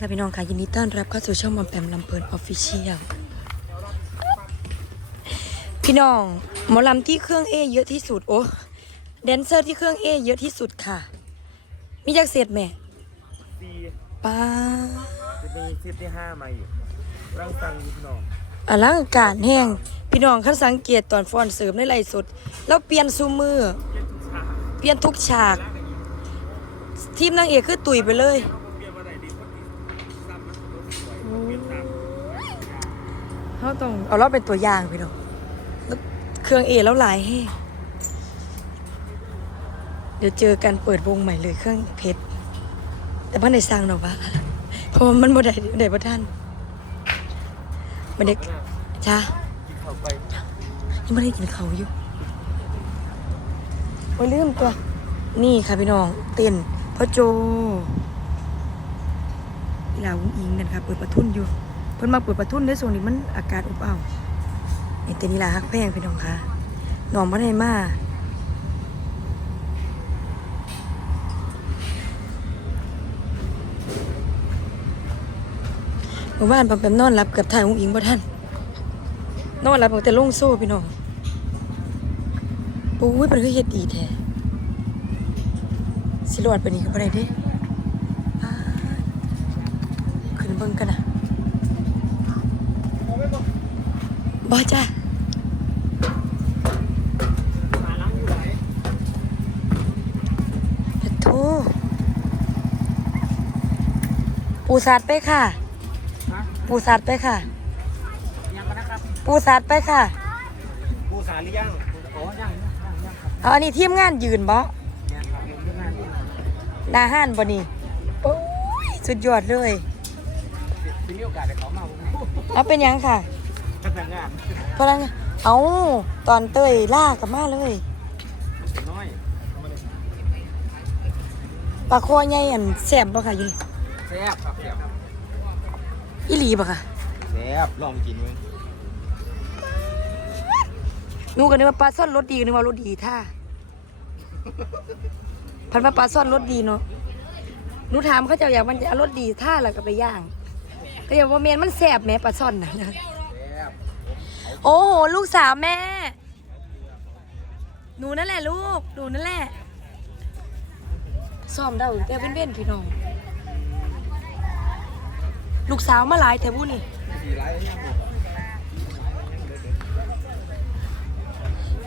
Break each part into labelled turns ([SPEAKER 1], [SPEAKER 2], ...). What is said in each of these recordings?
[SPEAKER 1] ค่ะพี่น้องค่ะยินดีต้อนรับเข้าสู่ช่องมัมแปมลำเพลินออฟฟิเชียลพี่น้องหมอลำที่เครื่องเอเยอะที่สุดโอ้แดนเซอร์ที่เครื่องเอเยอะที่สุดค่ะ มีจักเศษแม่
[SPEAKER 2] ซี
[SPEAKER 1] ป้า
[SPEAKER 2] จะมีซิปที่ห้ามาอีกร่างตังยิบหนอง
[SPEAKER 1] อลังการแห้งพี่น้องคันสังเกตตอนฟอนเสริมในไลฟ์สดแล้วเปลี่ยนซูมือ เปลี่ยนทุกฉาก ทีมนางเอกคือตุยไปเลย
[SPEAKER 2] เปลี่ยนมาไหนดีก็ติดซ้ำมันรถสวยเปลี่ยนตาม
[SPEAKER 1] เขาต้องเอาเราเป็นตัวอย่างพี่น้องแล้วเครื่องเอแล้วหลายแห้เดี๋ยวเจอกันเปิดวงใหม่เลยเครื่องเพชร แต่บ้านในสร้างหรอวะเพราะมันบ่ได้ได้บ่ทันมันเด็กจ้ายังไม่ได้กินเขาอยู่โอ้ยลืมตัว นี่ค่ะพี่น้อง เต้นพ่อโจอีหลาวุ้งอิงนั่นค่ะเปิดประทุนอยู่ เพิ่นมาเปิดประทุนได้ส่วนนี้มันอากาศอบอ้าวไอ้เต้นนี่ลาฮักแพงพี่น้องค่ะน้องบ่ได้มาเมื่อวานปอมแปมนอนรับกับทายวุ้งอิงบ่ทันนอนหลับแต่ลงโซ่พี่น้องปุ้ยมันคือเฮ็ดดีแท้สิรอดไปนี่ก็บ่ได้เด้ขึ้นเบิ่งกันนะ บ่จ้า
[SPEAKER 2] มาล้างอยู่ไหน
[SPEAKER 1] ปะโทปูสัตว์ไปค่ะ
[SPEAKER 2] ฮะ
[SPEAKER 1] ปูสัตว์ไปค่ะ
[SPEAKER 2] ยังกันนะครับ
[SPEAKER 1] ปูสัตว์ไปค่ะ
[SPEAKER 2] ปูสาหรือยังอ๋อยังยังยังครับ
[SPEAKER 1] เอาอันนี้ทีมงานยืนบ่
[SPEAKER 2] ยังครับยังไม่งาน
[SPEAKER 1] หน้าห้านบ่นี่โอ้ยสุดยอดเลย
[SPEAKER 2] ที่มีโอกาสได้เขามา
[SPEAKER 1] เอาเป็นหยังค่ะ
[SPEAKER 2] พ นักงาน
[SPEAKER 1] พลังเอาตอนเต้ยล่ากลับมาเลย
[SPEAKER 2] น้อย
[SPEAKER 1] ปลาคอใหญ่อันแสบบ่ค่ะอยู่นี่
[SPEAKER 2] แซ่บครับแซ่บ
[SPEAKER 1] อีหลีบ่ค่ะ
[SPEAKER 2] แซ่บลองกินมึง
[SPEAKER 1] หนูก็นึกว่าปลาซ่อนรสดีนึกว่ารสดีท่าพันว่าปลาซ่อนรสดีเนาะหนูถามเขาเจ้าอยากมันจะเอารสดีท่าแล้วก็ไปย่างก็อย่าว่าเมนมันแสบแหม่ปลาซ่อนน่ะนะ
[SPEAKER 2] แซ่บ
[SPEAKER 1] โอ้โห ลูกสาวแม่ หนูนั่นแหละลูก หนูนั่นแหละซ้อมเดาแต่เว้นๆพี่น้อง ลูกสาวมาหลายแต่บุนี่
[SPEAKER 2] สีไรเนี่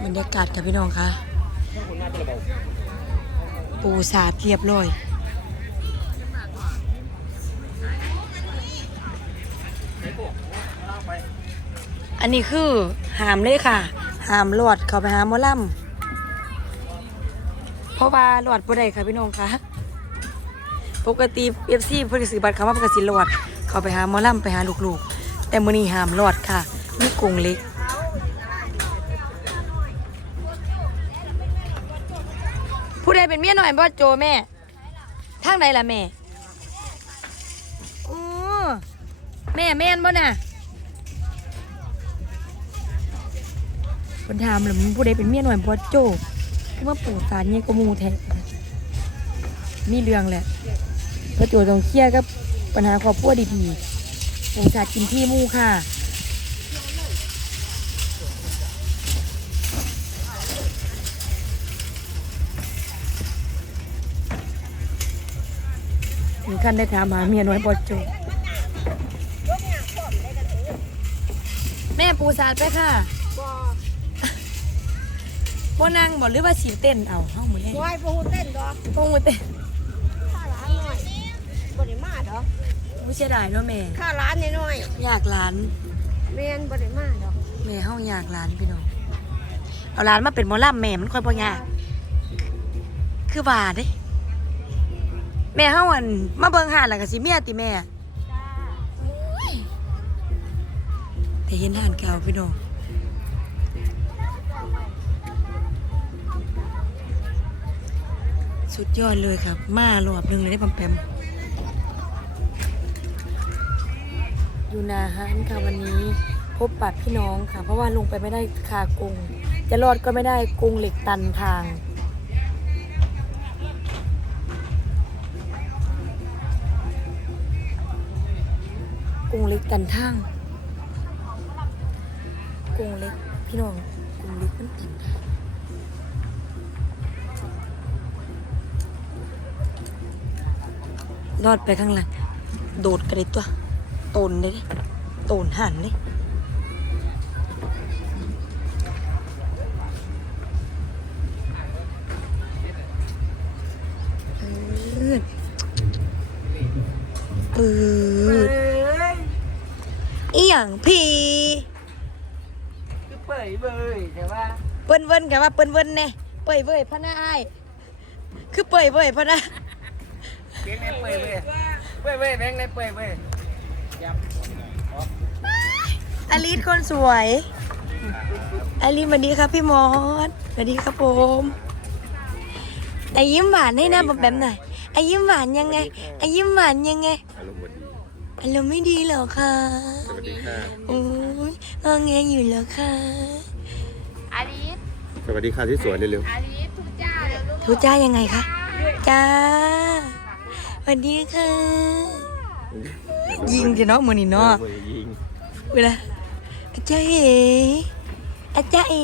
[SPEAKER 1] บรรยากาศกับพี่น้องค่ะปูสาดเรียบร้อย
[SPEAKER 2] ไป
[SPEAKER 1] อันนี้คือหามเลยค่ะ หามหลอดเข้าไปหาหมอลำเพราะว่าหลอดบ่ได้ค่ะพี่น้องค่ะ ปกติเอฟซีเพิ่นสิบัตรเขามาเพิ่นก็สิหลอด เข้าไปหาหมอลำไปหาลูกๆ แต่มื้อนี้หามหลอดค่ะมีกรงเล็กผู้ใดเป็นเมียน้อยบ่โจแม่ ทางใดล่ะแม่โอ๋อแม่แม่นบ่น่ะ นถามหรือมึงผู้ใดเป็นเมียหน่อยบอโจคือว่าปู่สารเนี่ยก็มูแท้มีเรื่องแหละเพราะโจต้องเคลียร์กับปัญหาครอบครัวดีๆปู่สาดกินที่มู่ค่ะถึงขั้นได้ถามหาเมียน้อยบอโจแม่ปูสาดไปค่ะ บ่นั่งบ่หรือว่าสีเต้นเอาเฮามื้อนี้
[SPEAKER 3] วายปูเต้นดอก
[SPEAKER 1] พงมาเต้น
[SPEAKER 3] ข้าร้านหน่อยบริมาดอก
[SPEAKER 1] บ่เสียดายเนาะแม่
[SPEAKER 3] ข้าร้านน้อย
[SPEAKER 1] อยากหลาน
[SPEAKER 3] ๆเมียนบริมาดอก
[SPEAKER 1] แม่เฮาอยากหลานพี่น้องเอาหลานมาเป็นหมอลำแม่มันค่อยบ่ยากคือว่าเด้แม่เฮาอันมาเบิ่งหาดแล้วก็สิเมียติแม่แต่เห็นหานเก่าพี่น้อง สุดยอดเลยครับมารอบหนึงเลยได้ปมแปมอยู่นาฮันค่ะวันนี้พบปะพี่น้องค่ะ เพราะว่าลงไปไม่ได้คากรงจะรอดก็ไม่ได้กรงเหล็กตันทางกรงเล็กกันทางกรงเล็กพี่น้องกรงเล็กมันกัน รอดไปข้างหลัง โดดกระเด็ดตัวโตนเลยดิโตนหันเลยปืดปืดอีหยังพี
[SPEAKER 2] คือเปิดเบยแต่ว่า
[SPEAKER 1] เปิ้นเวินแกว่าเปิ้นเวินแน่เปิดเว้ยพะหน้าอ้ายคือเปิดเว้ยพะหน้า
[SPEAKER 2] เก่งในเปิดเบยเปิดเบยแบงในเปิดเบยยับ
[SPEAKER 1] อลิสคนสวยอลิสสวัสดีครับพี่มอสสวัสดีครับผมไอายิ้มหวานให้หน้าบอมแบมหน่อยไอายิ้มหวานยังไงไอายิ้มหวานยังไง
[SPEAKER 4] อารมณ์วันดี
[SPEAKER 1] อารมณ์ไม่ดีเหรอคะ
[SPEAKER 4] สวัสดีค่ะ
[SPEAKER 1] โอ้ยงอแงอยู่แล้วค่ะ
[SPEAKER 3] อาลิส
[SPEAKER 4] สวัสดีค่ะที่สวยเร็ว
[SPEAKER 3] อาลิสทุกเจ้าเดี๋ยวลูก
[SPEAKER 1] ทูจ้ายังไงคะจ้า สวัสดีค่ะ
[SPEAKER 4] ๆ
[SPEAKER 1] ยิงจะเนาะมือนี่เนาะ
[SPEAKER 4] ออยิง
[SPEAKER 1] เวลาอาจารย์เอ๋อาจารย์เอ๋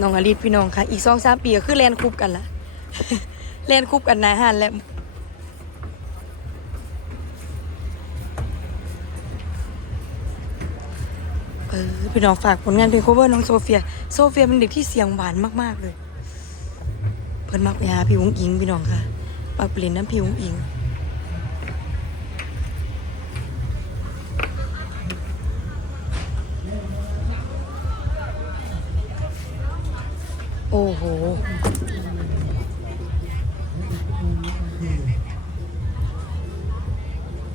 [SPEAKER 1] น้องอลิศพี่น้องค่ะ อีกสองสามปีก็คือแลนคูบกันละแลนคูบกันหนาหันแล้วเออพี่น้องฝากผลงานเพลง cover น้องโซเฟีย โซเฟียเป็นเด็กที่เสียงหวานมาก ๆ เลยเพิ่นมักไปหาพี่วุ้งอิงพี่น้องค่ะมักปเล่นน้ำพี่วุ้งอิงโอ้โห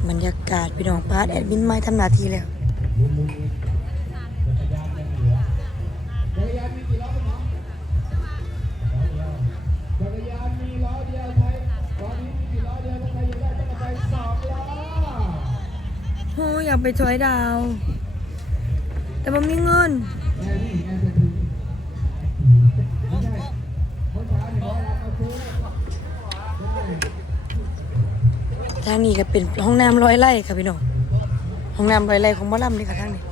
[SPEAKER 1] บรรยากาศพี่น้องปาร์ตแอดมินไม่ทำหน้าที่แล้ว โอ้อยากไปชอยดาว แต่มันมีเงินทางนี้ก็เป็นห้องน้ำร้อยไร่ค่ะพี่น้อง ห้องน้ำร้อยไร่ของมอลำนี่ค่ะทางนี้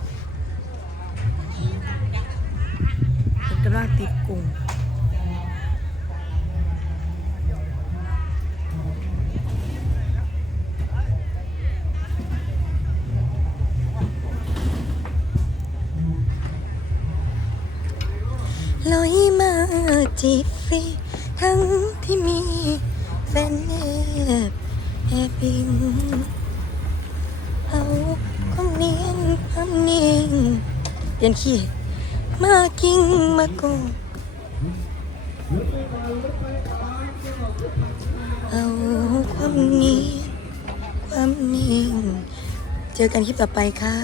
[SPEAKER 1] กำลังติดกรุง จีบฟรีทั้งที่มีแฟนแอบแอบบินเอาความเนียนความนิ่งเปลี่ยนขี้มากิ้งมาโกงเอาความเนียนความนิ่งเจอกันคลิปต่อไปค่ะ